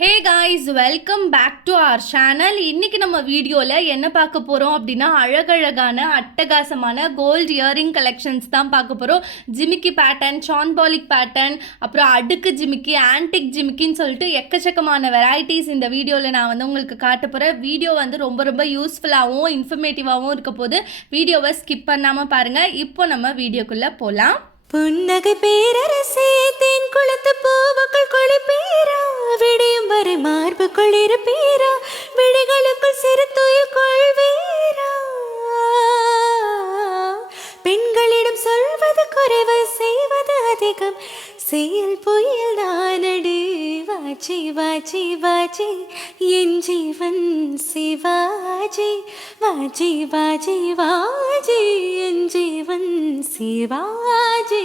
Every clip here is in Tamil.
Hey guys, welcome back to our channel. இன்றைக்கி நம்ம வீடியோவில் என்ன பார்க்க போகிறோம் அப்படின்னா, அழகழகான அட்டகாசமான கோல்டு இயரிங் கலெக்ஷன்ஸ் தான் பார்க்க போகிறோம். ஜிமிக்கி பேட்டர்ன், சான்பாலிக் பேட்டர்ன், அப்புறம் அடுக்கு ஜிமிக்கி, ஆன்டிக் ஜிமிக்கின்னு சொல்லிட்டு எக்கச்சக்கமான வெரைட்டிஸ் இந்த வீடியோவில் நான் வந்து உங்களுக்கு காட்ட போகிறேன். வீடியோ வந்து ரொம்ப ரொம்ப யூஸ்ஃபுல்லாகவும் இன்ஃபர்மேட்டிவாகவும் இருக்க போது வீடியோவை ஸ்கிப் பண்ணாமல் பாருங்கள். இப்போ நம்ம வீடியோக்குள்ளே போகலாம். புன்னகை பேரரசே, தேன் குளத்து பூவுக்குள் குளிப்பீரா, விடியும் வரை மார்புக்குள் இருப்பீரா, விழிகளுக்குள் சிறு துயில் கொள்வீரா. பெண்களிடம் சொல்வது குறைவு, செய்வது அதிகம், செயல் புயல் தானடு. வாஜி வாஜி வாஜி என் ஜீவன் சிவாஜி, வாஜி வாஜி வாஜி என் ஜீவன் சிவாஜி.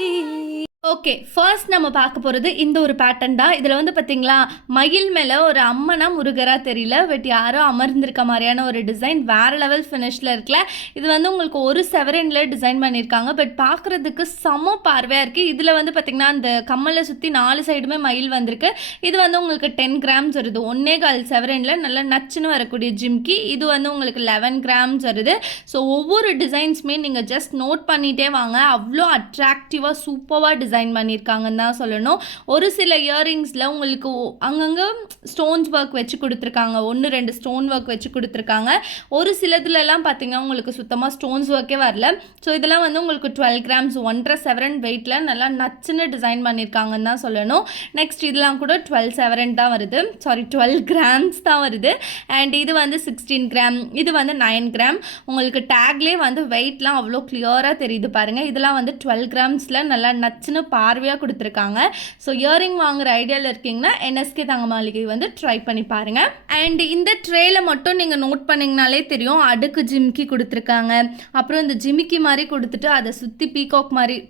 ஓகே, ஃபர்ஸ்ட் நம்ம பார்க்க போகிறது இந்த ஒரு பேட்டர்ன் தான். இதில் வந்து பார்த்திங்களா, மயில் மேலே ஒரு அம்மனா முருகராக தெரியல, பட் யாரோ அமர்ந்திருக்க மாதிரியான ஒரு டிசைன் வேறு லெவல் ஃபினிஷில் இருக்குல்ல. இது வந்து உங்களுக்கு ஒரு செவரனில் டிசைன் பண்ணியிருக்காங்க, பட் பார்க்குறதுக்கு செம பார்வையாக இருக்குது. இதில் வந்து பார்த்திங்கன்னா அந்த கம்மலில் சுற்றி 4 சைடுமே மயில் வந்திருக்கு. இது வந்து உங்களுக்கு 10 கிராம்ஸ் வருது. 1.25 செவரனில் நல்லா நச்சுன்னு வரக்கூடிய ஜிம்கி. இது வந்து உங்களுக்கு 11 கிராம்ஸ் வருது. ஸோ ஒவ்வொரு டிசைன்ஸுமே நீங்கள் ஜஸ்ட் நோட் பண்ணிகிட்டே வாங்க. அவ்வளோ அட்ராக்டிவாக சூப்பராக டிசைன் பண்ணியிருக்காங்கன்னு தான் சொல்லணும். ஒரு சில இயரிங்ஸில் உங்களுக்கு அங்கங்கே ஸ்டோன்ஸ் ஒர்க் வச்சு கொடுத்துருக்காங்க, 1-2 ஸ்டோன் ஒர்க் வச்சு கொடுத்துருக்காங்க. ஒரு சிலதுலலாம் பார்த்தீங்கன்னா உங்களுக்கு சுத்தமாக ஸ்டோன்ஸ் ஒர்க்கே வரல. ஸோ இதெல்லாம் வந்து உங்களுக்கு 12 கிராம்ஸ் 1.5 செவரன் வெயிட்டில் நல்லா நச்சுன்னு டிசைன் பண்ணியிருக்காங்கன்னு தான் சொல்லணும். நெக்ஸ்ட் இதெல்லாம் கூட 12 செவரன் தான் வருது, 12 கிராம்ஸ் தான் வருது. அண்ட் இது வந்து 16 கிராம், இது வந்து 9 கிராம். உங்களுக்கு டேக்லேயே வந்து வெயிட்லாம் அவ்வளோ கிளியராக தெரியுது பாருங்கள். இதெல்லாம் வந்து 12 கிராம்ஸில் நல்லா நச்சுன்னு பார்வையாக கொடுத்துருக்காங்க. ஸோ இயரிங் வாங்குற ஐடியாவில் இருக்கீங்கன்னா NSK தங்க மாளிகை வந்து ட்ரை பண்ணி பாருங்கள். அண்ட் இந்த ட்ரேயில் மட்டும் நீங்கள் நோட் பண்ணிங்கனாலே தெரியும், அடுக்கு ஜிமிக்கி கொடுத்துருக்காங்க. அப்புறம் இந்த ஜிமிக்கி மாதிரி கொடுத்துட்டு அதை சுற்றி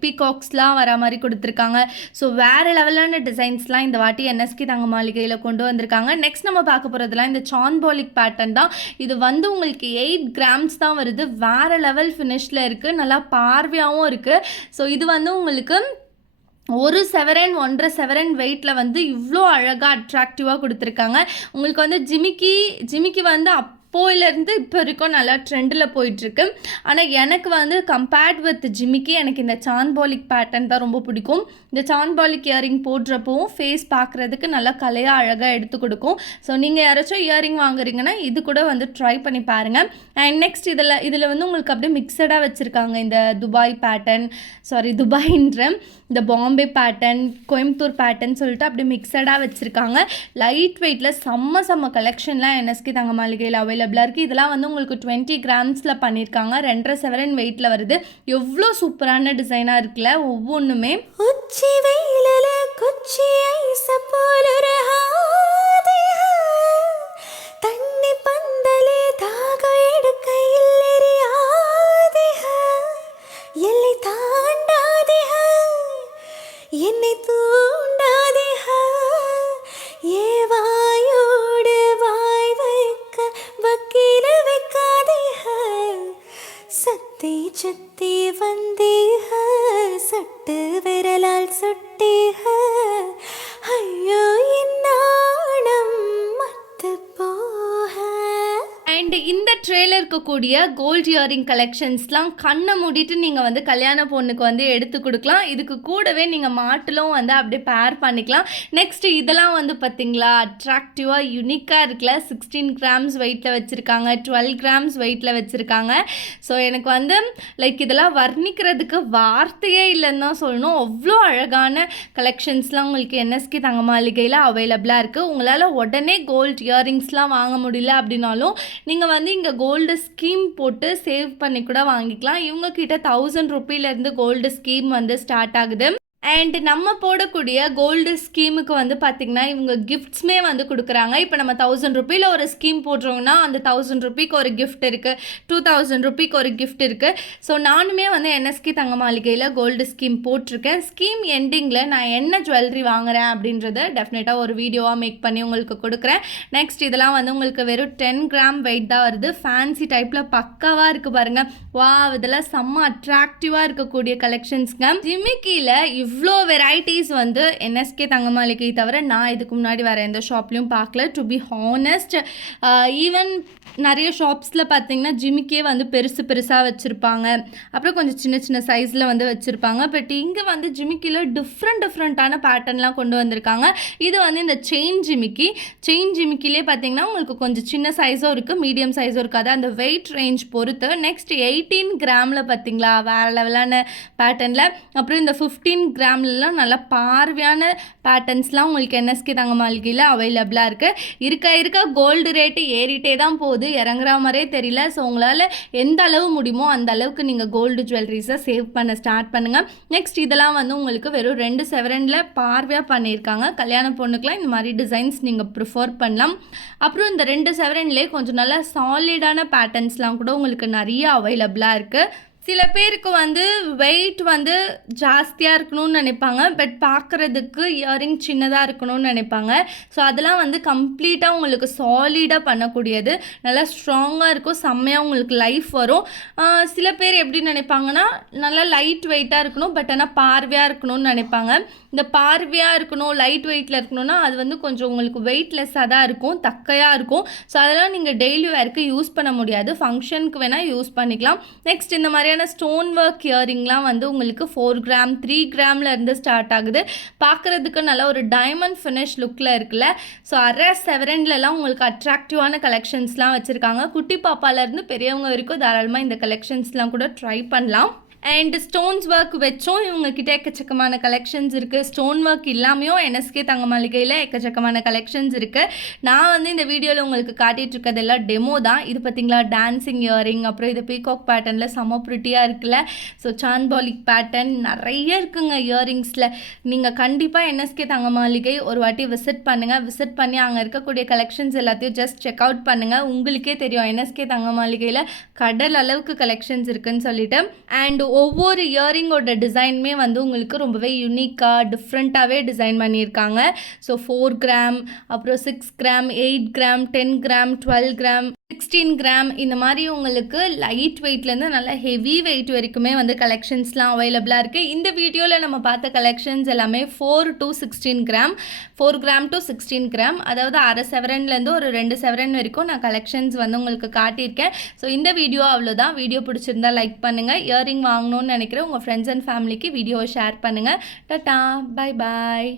பீகாக்ஸ்லாம் வர மாதிரி கொடுத்துருக்காங்க. ஸோ வேறு லெவலான டிசைன்ஸ்லாம் இந்த வாட்டி NSK தங்க மாளிகையில் கொண்டு வந்திருக்காங்க. நெக்ஸ்ட் நம்ம பார்க்க போகிறதுலாம் இந்த சான்பாலிக் பேட்டர்ன் தான். இது வந்து உங்களுக்கு 8 கிராம்ஸ் தான் வருது. வேறு லெவல் ஃபினிஷில் இருக்குது, நல்லா பார்வையாகவும் இருக்குது. ஸோ இது வந்து உங்களுக்கு ஒரு செவரன் 1.5 செவரன் வெயிட்டில் வந்து இவ்வளோ அழகாக அட்ராக்டிவாக கொடுத்துருக்காங்க. உங்களுக்கு வந்து ஜிமிக்கி வந்து அப்போலேருந்து இப்போ வரைக்கும் நல்லா ட்ரெண்டில் போயிட்டுருக்கு. ஆனால் எனக்கு வந்து கம்பேர்ட் வித் ஜிமிக்கி எனக்கு இந்த சான்பாலிக் பேட்டர்ன் தான் ரொம்ப பிடிக்கும். இந்த சான்பாலிக் இயரிங் போடுறப்பவும் ஃபேஸ் பார்க்குறதுக்கு நல்லா கலையாக அழகாக எடுத்து கொடுக்கும். ஸோ நீங்கள் யாராச்சும் இயரிங் வாங்குறீங்கன்னா இது கூட வந்து ட்ரை பண்ணி பாருங்கள். அண்ட் நெக்ஸ்ட் இதில் வந்து உங்களுக்கு அப்படியே மிக்சடாக வச்சுருக்காங்க. இந்த துபாயின்ற இந்த பாம்பே பேட்டர்ன், கோயம்புத்தூர் பேட்டர்ன் சொல்லிட்டு அப்படியே மிக்சடாக வச்சுருக்காங்க. லைட் வெயிட்டில் செம்ம கலெக்ஷன்லாம் NSK தங்க மாளிகையில் அவைலபிளாக இருக்குது. இதெல்லாம் வந்து உங்களுக்கு 20 கிராம்ஸில் பண்ணியிருக்காங்க. 2.5 செவரன் வெயிட்டில் வருது. எவ்வளோ சூப்பரான டிசைனாக இருக்குல்ல ஒவ்வொன்றுமே. உச்சி வெயிலில குச்சி ஐச போலுற தண்ணி பந்தலே தாக எடுக்க இல்லறியாதிக, எல்லை தாண்டாதிக, என்னை தூண்டாதிக, ஏவாயோடு வாய் வைக்க வக்கீல வைக்காதிக, சத்தி சத்தி வந்தீக, சட்டு விரலால் சுட்டீக, ஐயோ என் நாணம் மத்து போக. அண்ட் இந்த ட்ரேல இருக்கக்கூடிய கோல்ட் இயரிங் கலெக்ஷன்ஸ்லாம் கண்ணை மூடிட்டு நீங்கள் வந்து கல்யாண பொண்ணுக்கு வந்து எடுத்து கொடுக்கலாம். இதுக்கு கூடவே நீங்கள் மாட்டிலும் வந்து அப்படியே பேர் பண்ணிக்கலாம். நெக்ஸ்ட் இதெல்லாம் வந்து பார்த்தீங்களா அட்ராக்டிவாக யுனிக்காக இருக்குல்ல. 16 கிராம்ஸ் வெயிட்டில் வச்சுருக்காங்க, 12 கிராம்ஸ் வெயிட்டில் வச்சுருக்காங்க. ஸோ எனக்கு வந்து இதெல்லாம் வர்ணிக்கிறதுக்கு வார்த்தையே இல்லைன்னு தான் சொல்லணும். அவ்வளோ அழகான கலெக்ஷன்ஸ்லாம் உங்களுக்கு NSK தங்க மாளிகையில் அவைலபிளாக இருக்குது. உங்களால் உடனே கோல்ட் இயரிங்ஸ்லாம் வாங்க முடியல அப்படின்னாலும் நீங்கள் வந்து இங்கே கோல்டு ஸ்கீம் போட்டு சேவ் பண்ணி கூட வாங்கிக்கலாம். இவங்கக்கிட்ட 1000 ரூபீலேருந்து கோல்டு ஸ்கீம் வந்து ஸ்டார்ட் ஆகுது. அண்ட் நம்ம போடக்கூடிய கோல்டு ஸ்கீமுக்கு வந்து பார்த்திங்கன்னா இவங்க கிஃப்ட்ஸுமே வந்து கொடுக்குறாங்க. இப்போ நம்ம 1000 ரூபீயில் ஒரு ஸ்கீம் போடுறோம்னா அந்த 1000 ரூபீக்கு ஒரு கிஃப்ட் இருக்குது, 2000 ரூபீக்கு ஒரு கிஃப்ட் இருக்குது. ஸோ நானுமே வந்து NSK தங்க மாளிகையில் கோல்டு ஸ்கீம் போட்டிருக்கேன். ஸ்கீம் எண்டிங்கில் நான் என்ன ஜுவல்லரி வாங்குறேன் அப்படின்றத டெஃபினட்டாக ஒரு வீடியோவாக மேக் பண்ணி உங்களுக்கு கொடுக்குறேன். நெக்ஸ்ட் இதெல்லாம் வந்து உங்களுக்கு வெறும் 10 கிராம் வெயிட் தான் வருது. ஃபேன்சி டைப்பில் பக்காவாக இருக்குது பாருங்கள். வா, இதெல்லாம் செம்ம அட்ராக்டிவாக இருக்கக்கூடிய கலெக்ஷன்ஸ்ங்க. ஜிமிக்கியில் இவ்வளோ வெரைட்டிஸ் வந்து என்எஸ்கே தங்கமாளிகை தவிர நான் இதுக்கு முன்னாடி வேறு எந்த ஷாப்லேயும் பார்க்கல. டு பி ஹானஸ்ட், ஈவன் நிறைய ஷாப்ஸில் பார்த்தீங்கன்னா ஜிமிக்கே வந்து பெருசு பெருசாக வச்சுருப்பாங்க, அப்புறம் கொஞ்சம் சின்ன சின்ன சைஸில் வந்து வச்சுருப்பாங்க. பட் இங்கே வந்து ஜிமிக்கியில் டிஃப்ரெண்ட்டான பேட்டர்ன்லாம் கொண்டு வந்திருக்காங்க. இது வந்து இந்த செயின் ஜிமிக்கிலே பார்த்தீங்கன்னா உங்களுக்கு கொஞ்சம் சின்ன சைஸும் இருக்குது, மீடியம் சைஸும் இருக்காது, அந்த வெயிட் ரேஞ்ச் பொறுத்து. நெக்ஸ்ட் 18 கிராமில் பார்த்தீங்களா வேறு லெவலான பேட்டர்னில். அப்புறம் இந்த 15 கிராம்லாம் நல்லா பார்வையான பேட்டர்ன்ஸ்லாம் உங்களுக்கு என்எஸ்கே தங்கமாளிகையில் அவைலபிளாக இருக்குது. இருக்க கோல்டு ரேட்டு ஏறிட்டே தான் போகுது, இறங்குற மாதிரியே தெரியல. ஸோ உங்களால் எந்த அளவு முடியுமோ அந்த அளவுக்கு நீங்கள் கோல்டு ஜுவல்லரிஸை சேவ் பண்ண ஸ்டார்ட் பண்ணுங்கள். நெக்ஸ்ட் இதெல்லாம் வந்து உங்களுக்கு வெறும் 2 செவரனில் பார்வையாக பண்ணியிருக்காங்க. கல்யாண பொண்ணுக்கெலாம் இந்த மாதிரி டிசைன்ஸ் நீங்கள் ப்ரிஃபர் பண்ணலாம். அப்புறம் இந்த 2 செவரன்லேயே கொஞ்சம் நல்லா சாலிடான பேட்டர்ன்ஸ்லாம் கூட உங்களுக்கு நிறைய அவைலபிளாக இருக்குது. சில பேருக்கு வந்து வெயிட் வந்து ஜாஸ்தியாக இருக்கணும்னு நினைப்பாங்க, பட் பார்க்குறதுக்கு இயரிங் சின்னதாக இருக்கணும்னு நினைப்பாங்க. ஸோ அதெல்லாம் வந்து கம்ப்ளீட்டாக உங்களுக்கு சாலிடாக பண்ணக்கூடியது, நல்லா ஸ்ட்ராங்காக இருக்கும், செம்மையாக உங்களுக்கு லைஃப் வரும். சில பேர் எப்படி நினைப்பாங்கன்னா நல்லா லைட் வெயிட்டாக இருக்கணும், பட் ஆனால் பார்வையாக இருக்கணும்னு நினைப்பாங்க. இந்த பார்வையாக இருக்கணும், லைட் வெயிட்டில் இருக்கணும்னா அது வந்து கொஞ்சம் உங்களுக்கு வெயிட்லெஸ்ஸாக தான் இருக்கும், தக்கையாக இருக்கும். ஸோ அதெல்லாம் நீங்கள் டெய்லி வேர்க்கு யூஸ் பண்ண முடியாது, ஃபங்க்ஷனுக்கு வேணால் யூஸ் பண்ணிக்கலாம். நெக்ஸ்ட் இந்த மாதிரியான ஸ்டோன் ஒர்க் இயரிங்லாம் வந்து உங்களுக்கு 4 கிராம் 3 கிராமில் இருந்து ஸ்டார்ட் ஆகுது. பார்க்குறதுக்கு நல்ல ஒரு டைமண்ட் ஃபினிஷ் லுக்கில் இருக்குல்ல. ஸோ அரை செவரன்லலாம் உங்களுக்கு அட்ராக்டிவான கலெக்ஷன்ஸ்லாம் வச்சுருக்காங்க. குட்டி பாப்பாலேருந்து பெரியவங்க வரைக்கும் தாராளமாக இந்த கலெக்ஷன்ஸ்லாம் கூட ட்ரை பண்ணலாம். அண்ட் ஸ்டோன்ஸ் ஒர்க் வச்சும் இவங்கக்கிட்ட எக்கச்சக்கமான கலெக்ஷன்ஸ் இருக்குது. ஸ்டோன் ஒர்க் இல்லாமையும் என்எஸ்கே தங்கமாளிகையில் எக்கச்சக்கமான கலெக்ஷன்ஸ் இருக்குது. நான் வந்து இந்த வீடியோவில் உங்களுக்கு காட்டிகிட்டு இருக்கிறது எல்லாம் டெமோ தான். இது பார்த்திங்களா டான்ஸிங் இயரிங், அப்புறம் இது பீகாக் பேட்டர்னில் செம்ம ப்ரிட்டியாக இருக்குல்ல. ஸோ சான்பாலிக் பேட்டர்ன் நிறைய இருக்குங்க இயரிங்ஸில். நீங்கள் கண்டிப்பாக என்எஸ்கே தங்கமாளிகை ஒரு வாட்டி விசிட் பண்ணுங்கள். விசிட் பண்ணி அங்கே இருக்கக்கூடிய கலெக்ஷன்ஸ் எல்லாத்தையும் ஜஸ்ட் செக் அவுட் பண்ணுங்கள். உங்களுக்கே தெரியும் என்எஸ்கே தங்கமாளிகையில் கடல் அளவுக்கு கலெக்ஷன்ஸ் இருக்குதுன்னு சொல்லிட்டு. அண்ட் ஒவ்வொரு இயரிங்கோட டிசைனுமே வந்து உங்களுக்கு ரொம்பவே யூனிக்காக டிஃப்ரெண்ட்டாகவே டிசைன் பண்ணியிருக்காங்க. ஸோ 4 கிராம், அப்புறம் 6 gram, 8 gram, 10 gram, 12 gram, 16 gram, இந்த மாதிரி உங்களுக்கு லைட் வெயிட்லேருந்து நல்லா ஹெவி வெயிட் வரைக்குமே வந்து கலெக்ஷன்ஸ்லாம் அவைலபிளாக இருக்குது. இந்த வீடியோவில் நம்ம பார்த்த கலெக்ஷன்ஸ் எல்லாமே 4 to 16 gram, 4 gram to 16 gram, அதாவது அரை செவரன்லேருந்து ஒரு 2 செவரன் வரைக்கும் நான் கலெக்ஷன்ஸ் வந்து உங்களுக்கு காட்டியிருக்கேன். ஸோ இந்த வீடியோ அவ்வளோதான். வீடியோ பிடிச்சிருந்தா லைக் பண்ணுங்கள். இயரிங் வாங்கணும்னு நினைக்கிறேன் உங்கள் ஃப்ரெண்ட்ஸ் அண்ட் ஃபேமிலிக்கு வீடியோவை ஷேர் பண்ணுங்கள். Tata, bye bye.